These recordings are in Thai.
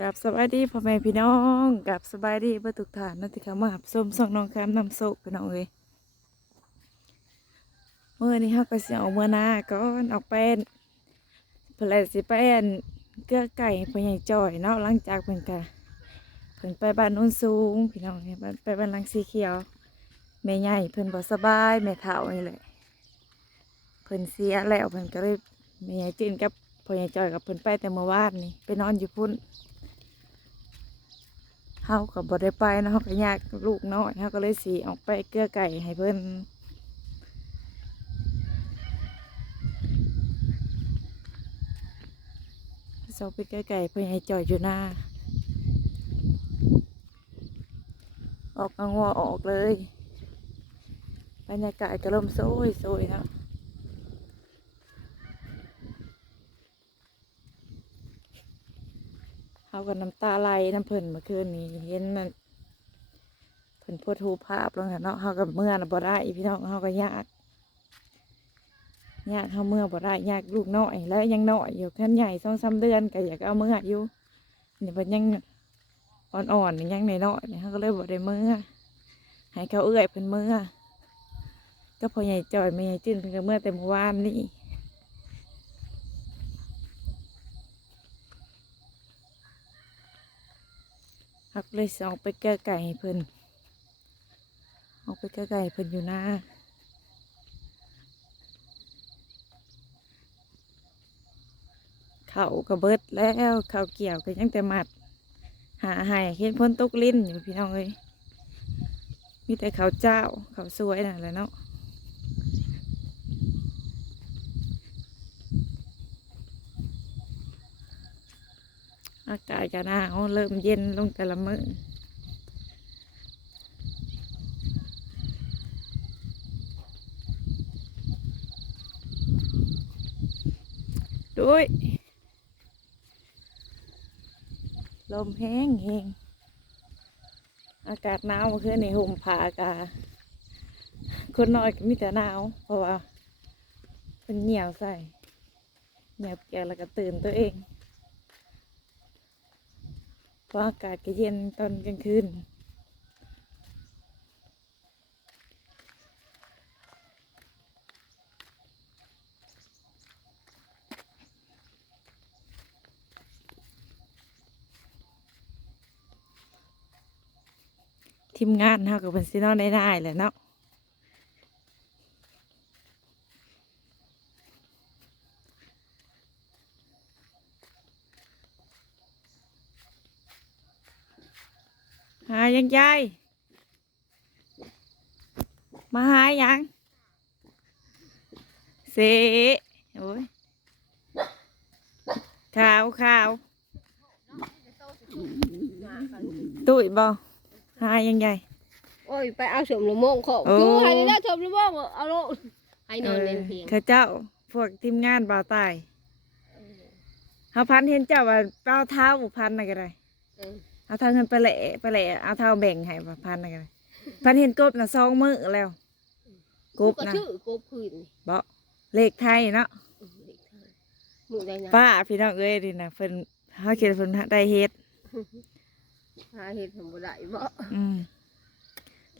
กับสบายดีพ่อแม่พี่น้องกับสบายดีเพื่อทุกฐานนั่นที่เขามาหับส้มส่องน้องแคมนำโศกพี่น้องเลยเมื่อนี้เขาก็เสียออกเมื่อนาก่ออกเป็นเพื่อสิไปอันเกลือไก่พ่อใหญ่จ่อยเนาะหลังจากเพิ่นกะเพิ่นไปบ้านโน้นสูงพี่น้องเนี่ยบ้านไปบ้านหลังสีเขียวแม่ใหญ่เพิ่นบ่สบายแม่เฒ่านี่แหละเพิ่นเสียแล้วเพิ่นก็เลยแม่ใหญ่จืนกับพ่อใหญ่จ่อยกับเพิ่นไปแต่เมื่อวานนี่ไปนอนอยู่พุ่น เฮาก็บ่ได้ไปเนาะเฮาก็ยากลูกน้อยเฮาก็เลยสีออกไปเกลือไก่ให้เพิ่นเซาไปเกลือไก่เพิ่นให้จอยอยู่หน้าออกกังวอออกเลยบรรยากาศก็ร่มโซยโซยเนาะ เฮากับน้ำตาไหลน้ำเพิ่นเมื่อคืนนี้เห็นมันเพิ่นโพดทูภาพลงค่ะเนาะเฮากับเมื่อน่ะบ่ได้พี่น้องเฮาก็ยากยากเฮาเมื่อบ่ได้ยากลูกน้อยแล้วยังน้อยอยู่ขั้นใหญ่สองสามเดือนก็อยากเอาเมื่ออยู่เนี่เพิ่นยังอ่อนๆยังน้อยๆเฮาก็เลยบ่ได้เมื่อให้เขาเอื้อยเพิ่นเมื่อก็พอใหญ่จ่อยแม่ใหญ่จื้นเพิ่นก็เมื่อแต่เมื่อวานนี่ หักเลยสิออกไปแก้ไก่เพิ่นออกไปแก้ไก่เพิ่นอยู่นะเขากระเบิดแล้วเขาเกี่ยวก็ยังแต่หมัด หาหายเห็นพ้นตกลิ้นอยู่พี่น้องเอ้ยมีแต่เขาเจ้าเขาสวยน่ะแหละเนาะ อากาศก็หนาวเริ่มเย็นลงแต่ละมื้อด้วย ลมแห้งแห้งอากาศหนาวเมื่อคืนนี่ห่มผ้าอากาศคนน้อยก็มีแต่หนาว เพราะว่าเป็นเหนียวใส่เหนียวเปียกแล้วก็ตื่นตัวเอง ราะอากาศก็เย็นตอนกลางคืนทีมงานเฮากับเป็นซีนอนได้ๆแหละเนาะ หายังยายมาหายังเสโอ้ยขาวขาวตุ้ยบ่หายังไงโอ้ยไปเอาสมละโมงของโอ้ดูให้ได้สมละโมงเอาโลกให้นอนเล่นเพียงเขาเจ้าพวกทีมงานบ่าวตายเขาพันเห็นเจ้าว่าเป้าเท้าบุพันอะไรกันเลย เออเอาเท้าเงินไปแหละไปแหละเอาเท้าแบ่งให้บ่พันอะไรกันเลยพันเห็นกบนะสองมือแล้วกบก็นะชื่อกบคืนนี่บ่เลขไทยเนาะเออเด็กไทยมึงได้นะป้าพี่น้องเอ้ยดินะเพิ่นเขาเขียนเพิ่นได้เฮ็ดหาเห็ดทำบ่ได้บ่อืม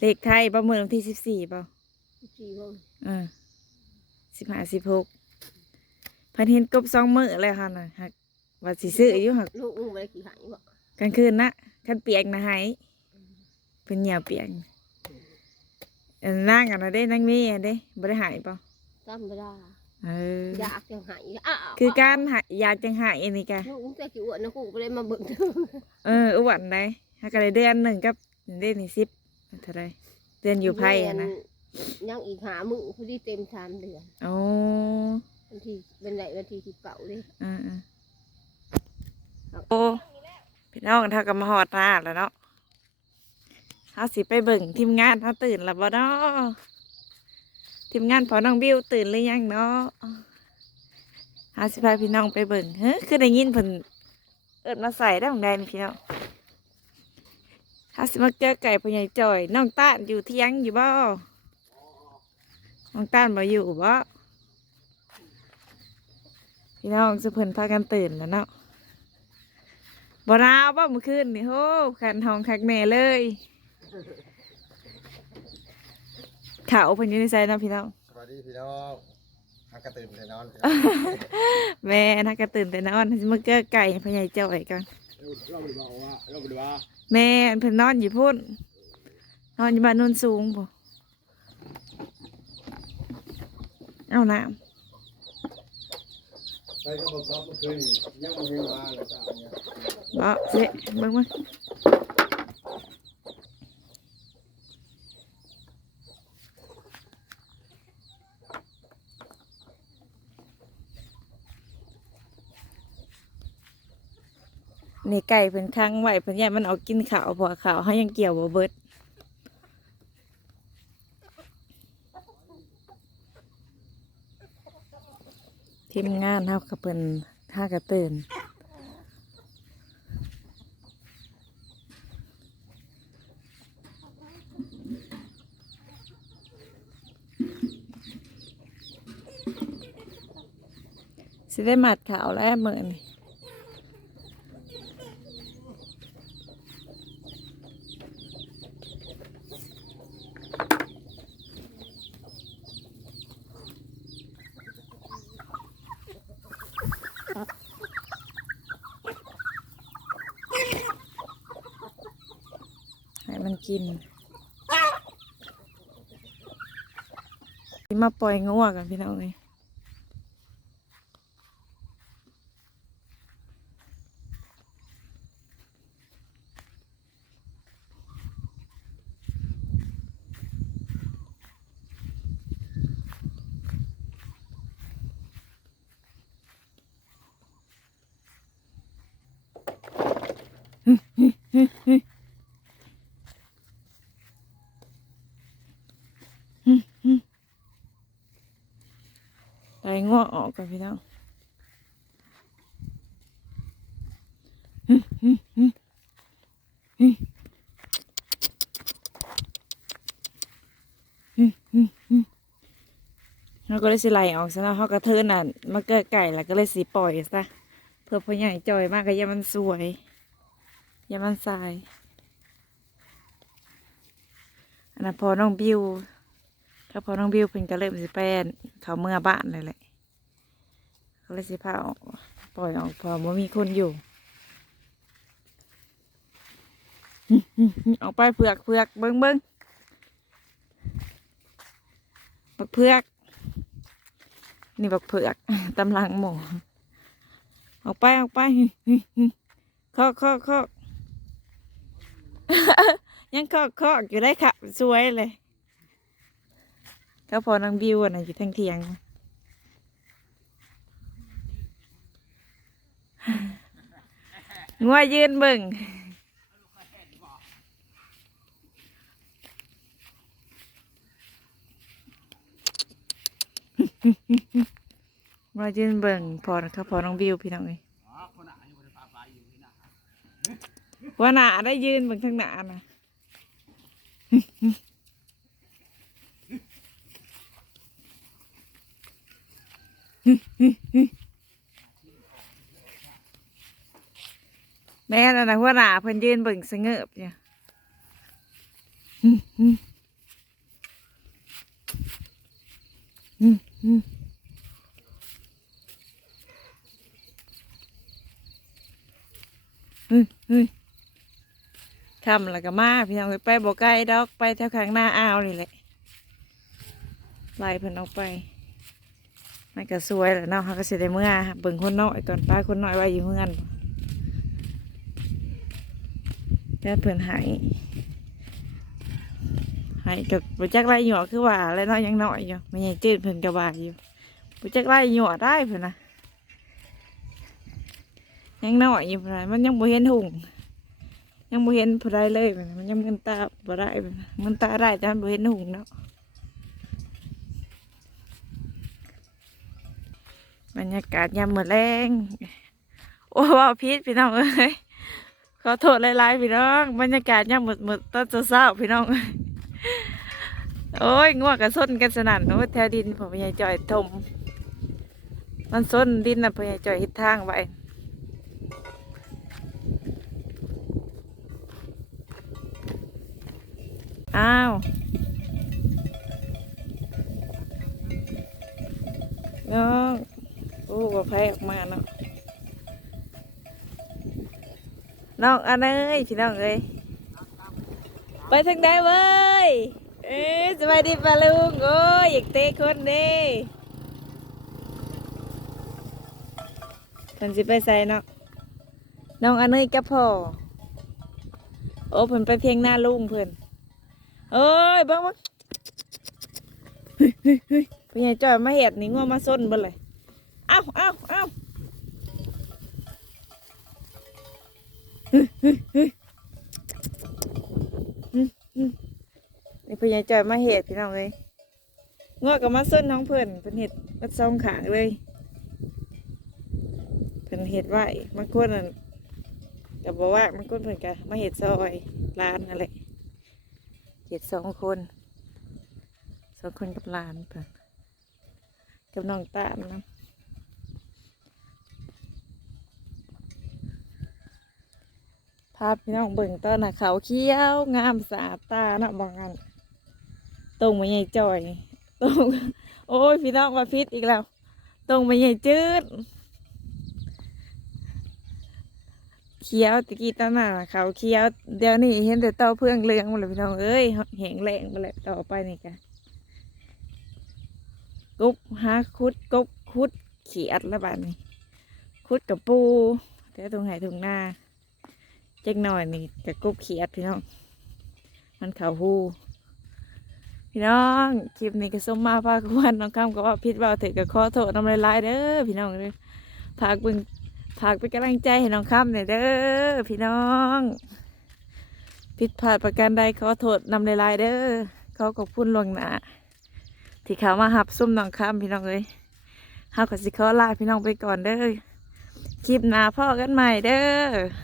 เลขไทยประเมินวันที่สิบสี่ป่ะสี่โมงเออสิบห้าสิบหกพันเห็นกบสองมือแล้วค่ะน่ะหักว่าสิซื้ออยู่หักลูกมึงบ่ได้กี่หายบ่ กลางคืนนะคันเปียกนะหายเป็นเหนียวเปียกเออนั่งกันนะเด้นั่งนี่อะเด้บ่ได้หายป่ะจำบ่ได้เอออยากจังหายอ้าวคือการหายอยากจังหายอันนี้กะลูกมึงจะกี่อ้วนนะกูบ่ได้มาเบิ่งเอออ้วนได้ฮักกะได้เดือนหนึ่งกับเดือนนี่สิบเท่าไรเดือนอยู่ไพ่อะนะยังอีกหามึงพอดีเต็มสามเดือนโอ้วันที่เป็นไหนวันที่สิบเก้าเลยอ่าๆโอ้ พี่น้องถ้ากับมาหอดหน้าแล้วเนาะเขาสิไปเบิ่งทีมงานเขาตื่นแล้วบ่เนาะทีมงานพอน้องบิวตื่นหรือยังเนาะเขาสิพาพี่น้องไปเบิ่งเฮ้ยคือได้ยินเพิ่นเอิดมาใส่ได้ของแดนพี่น้องเขาสิมาเจอไก่พ่อใหญ่จ่อยน้องต้านอยู่เที่ยงอยู่บ่น้องต้านบ่อยู่บ่พี่น้องสุเพิ่นพากันตื่นแล้วเนาะ บหนาวบ่เมื่อคืนนี่โหขันห้องคักแน่เลยข่าวเพิ่นอยู่ในไซน์เนาะพี่น้องสวัสดีพี่น้องฮักกระตื่นเลยนอนแม่นักกระตื่นแต่นอนมาเกลือไก่พญายจ่อยกันเราไปบอกว่าเราไปดูว่าแม่เพิ่นนอนอยู่พุ่นนอนอยู่บ้านโนนสูงบ่เอาน้ ไปก็บอกว่าเมื่อคืนยังไม่เห็นมาเลยจ้าเนี่ยบ่เละเบิ่งมันนี่ไก่เพิ่นค้างไว้เพิ่นยายมันเอากินข้าวเพอข้าวเฮายังเกี่ยวบ่เบิด ทีมงานเท่ากับเพิ่นท่ากระตือนสิได้หมัดขาวแล้วเหมือน มันกินมาปล่อยงัวกันพี่น้องเลยปล่อยงัวออกกันพี่น้อง เราก็เลยสิไล่ออกซะแล้วเขากระเทินอะมาเกิดไก่แล้วก็เลยสิปล่อยซะเพื่อพ่อใหญ่จอยมากก็ยามันสวยยามันสายอันนั้นพอน้องบิวถ้าพอน้องบิวเพิ่นก็เริ่มสิแปลนเขาเมื่อบ้านเลยแหละเขาเลยสิพาออกปล่อยออกพอบ่ามีคนอยู่ออกไปเผือกเผือกเบิ้งเบิ้งเผือก นี่บักเผือกตำลังหมูออกไปออกไปเคาะเคาะเคาะยังเคาะเคาะอยู่ได้ค่ะสวยเลยก็พอนางบิวอะนะอยู่ทั้งเทียงงัวยืนเบิ่ง งัวยืนเบิ่งพอนะครับพอน้องบิวพี่น้องเอ้ยว่าหนาได้ยืนเบิ่งทั้งหนานะแม่นะนะหัวหนาเพิ่นยืนเบิ่งสงบเนี่ยอืมอืมอืมอืมเฮ้ยเฮ้ย ทำแล้วก็มาพี่น้องไปบ่ไกลดอกไปแถวข้างหน้าอ่าวนี่แหละไล่เพิ่นออกไปมันก็สวยแหละเนาะเขาก็เสิได้เมื่อเบิ่งคนน้อยก่อนป้าคนน้อยไว้อยู่เฮือนแต่เพิ่นหายหายกับบุจักไรหยวคือว่าอะไรเนาะยังน้อยอยู่ไม่ใหญ่จืดเพิ่นกระบาอยู่บุจักไรหยวได้เพิ่นนะยังน้อยอยู่เพิ่นมันยังบ่เห็นหุง ยังบ่เห็นผู้ใดเลยมันยังมันตาบ่ได้เพิ่นน่ะมันตาได้แต่มันบ่เห็นหุงเนาะบรรยากาศยามมื้อแรงโอ้ว่าพิษพี่น้องเอ้ยขอโทษหลายๆพี่น้องบรรยากาศยามมื้อมื้อตอนเช้าๆพี่น้องโอ้ยง่วงกันส้นกันสนั่นโอ้แถวดินผมพยายจ่อยถมมันส้นดินน่ะพยายจ่อยเฮ็ดทางไว้ อ้าว น้องโอ้ว่าไผออกมาเนาะน้องอันเอ้ยพี่น้องเอ้ยไปทางใดเว้ย เอ้ยสบายดีปะลุงโอ้ยอยากเตะคนเด้เพิ่นสิไปใส่เนาะน้องอันเอ้ยกับพ่อโอ้เพิ่นไปเพียงหน้าลุงเพิ่น เอ้ยบิ่งเบิ่งเฮ้ยเฮ้ยเฮ้ยพี่ใหญ่จ้อยมาเห็ดนี่งัวมาส้นเบิ่เลยเอ้าเอ้าเอ้าเฮ้ยเฮ้ยเฮ้ยนี่พี่ใหญ่จ้อยมาเห็ดพี่น้องเอ้ยงัวก็มาส้นน้องเพิ่นเพิ่นเห็ดมาซองขางเลยเพิ่นเห็ดไหว้บางคนนั่นก็บอกว่าบางคนเพิ่นก็มาเห็ดซอยร้านนั่นแหละ เห็ดสองคนสองคนกับหลานเพิ่นกับน้องตามนะภาพพี่น้องเบิ่งตอนนะเขาเขี้ยว งามสะอาดตาเนาะบางอันตรงมาใหญ่จ่อยตรงโอ้ยพี่น้องมาพิษอีกแล้ว ตรงมาใหญ่จืด เขียวตะกี้ตอนน่ะเขาเขียวเดี๋ยวนี้เห็นแต่เต้าเพื่องเหลืองหมดเลยพี่น้องเอ้ยแหงแรงไปเลยต่อไปนี่กันกุบหาคุดกุบคุดเขียดล้วบาดนี้คุดกับปูแต่ตรงไหนตรงหน้าเจ๊กหน่อยนี่กับกุบเขียดพี่น้อง มันเขาหูพี่น้องคลิปนี้ก็ส้มมาพากวนน้องคำก็ว่าพิษว่าถือกับข้อโทษน้ำลายเด้อพี่น้องเลยพากบึง พากเป็นกำลังใจให้น้องคำหน่อยเด้อพี่น้องผิดพลาดประการใดขอโทษนำลายๆเด้อขอขอบคุณลวงหนาที่เขามาหับซุ่มน้องข้ามพี่น้องเลยเฮาก็สิขอลาพี่น้องไปก่อนเด้อคลิปหน้าพ่อกันใหม่เด้อ